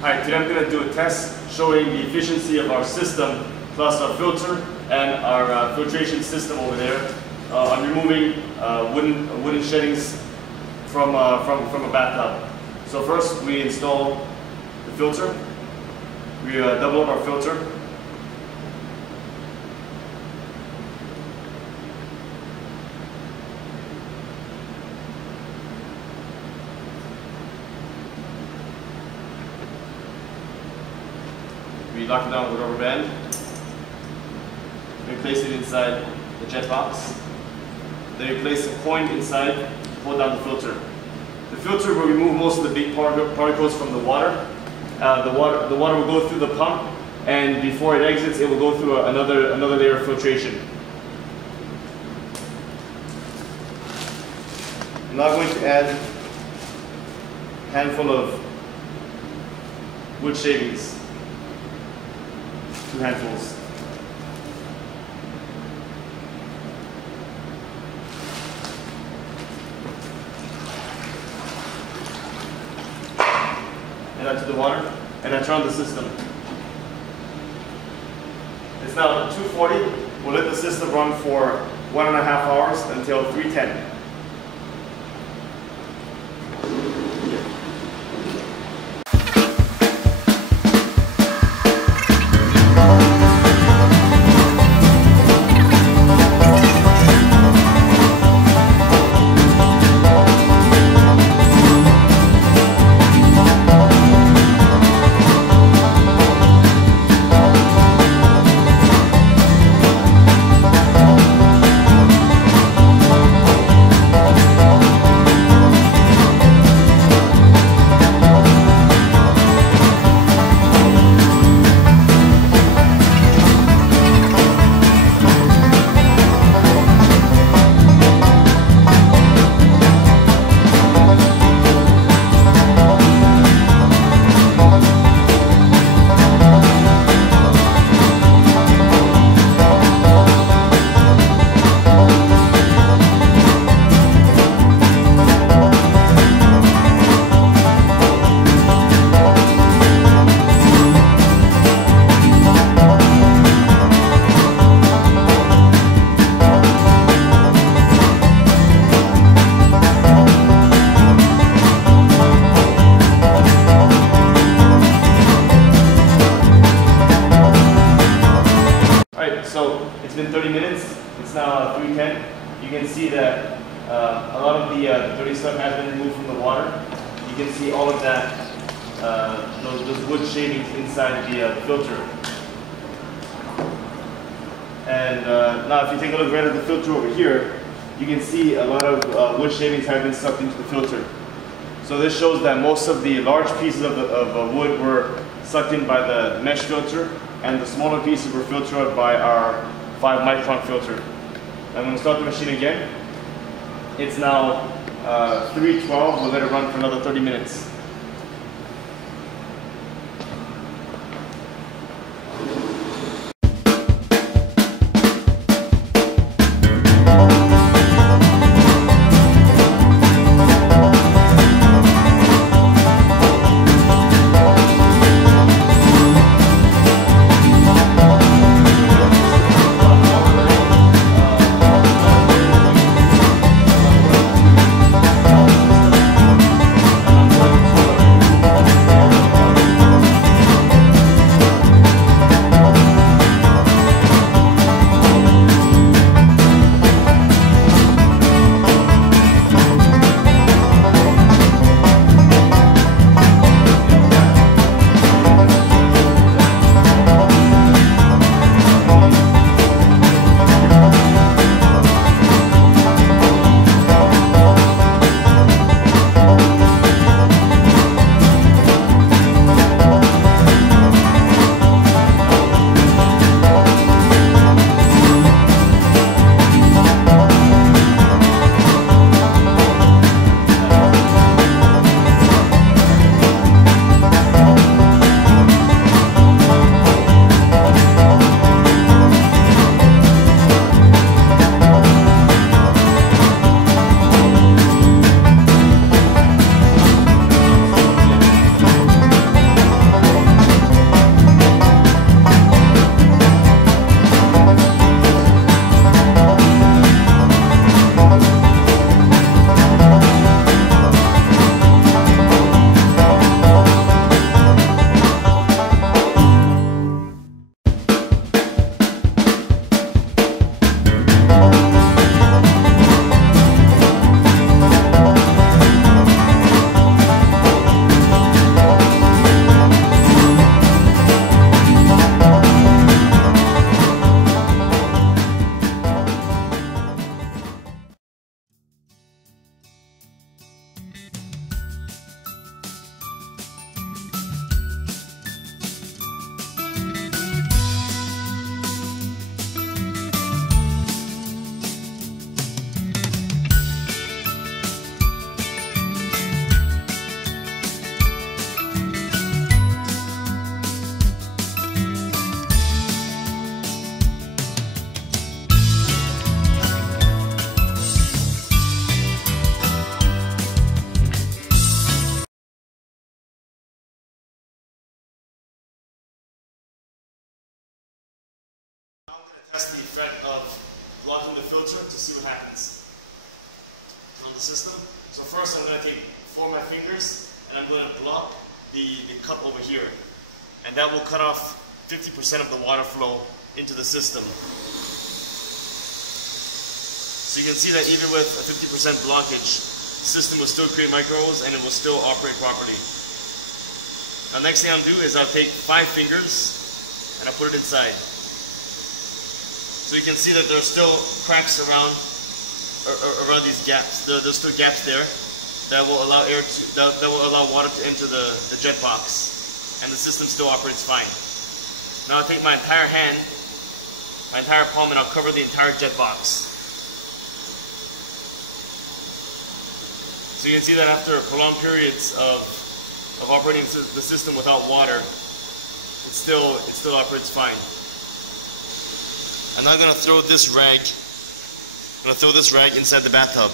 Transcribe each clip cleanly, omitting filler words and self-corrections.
Alright, today I'm going to do a test showing the efficiency of our system plus our filter and our filtration system over there. I'm removing wooden sheddings from a bathtub. So first we install the filter. We double up our filter. We lock it down with a rubber band. We place it inside the jet box. Then we place a coin inside to pull down the filter. The filter will remove most of the big particles from the water. The water will go through the pump, and before it exits, it will go through another layer of filtration. I'm now going to add a handful of wood shavings. 2 handfuls. And add to the water, and I turn on the system. It's now 2:40. We'll let the system run for 1.5 hours until 3:10. So it's been 30 minutes. It's now 3:10. You can see that a lot of the dirty stuff has been removed from the water. You can see all of that, those wood shavings inside the filter. And now if you take a look right at the filter over here, you can see a lot of wood shavings have been sucked into the filter. So this shows that most of the large pieces of wood were sucked in by the mesh filter, and the smaller pieces were filtered out by our 5-micron filter. I'm going to start the machine again. It's now 3:12. We'll let it run for another 30 minutes. Test the effect of blocking the filter to see what happens on the system. So first I'm going to take 4 of my fingers and I'm going to block the cup over here. And that will cut off 50% of the water flow into the system. So you can see that even with a 50% blockage, the system will still create microwaves and it will still operate properly. Now next thing I'll do is I'll take 5 fingers and I'll put it inside. So you can see that there's still cracks around these gaps. There's still gaps there that will allow that will allow water to enter the jet box, and the system still operates fine. Now I'll take my entire hand, my entire palm, and I'll cover the entire jet box. So you can see that after prolonged periods of operating the system without water, it still operates fine. I'm now going to throw this rag. I'm going to throw this rag inside the bathtub.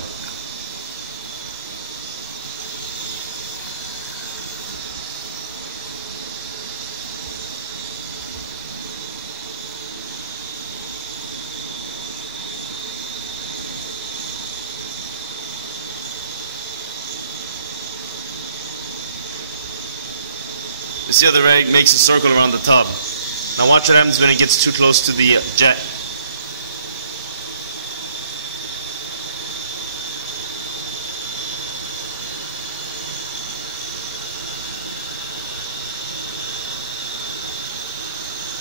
You see how the rag makes a circle around the tub. Now watch what happens when it gets too close to the jet.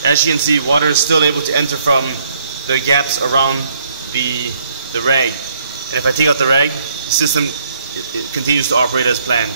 As you can see, water is still able to enter from the gaps around the rag. And if I take out the rag, the system it continues to operate as planned.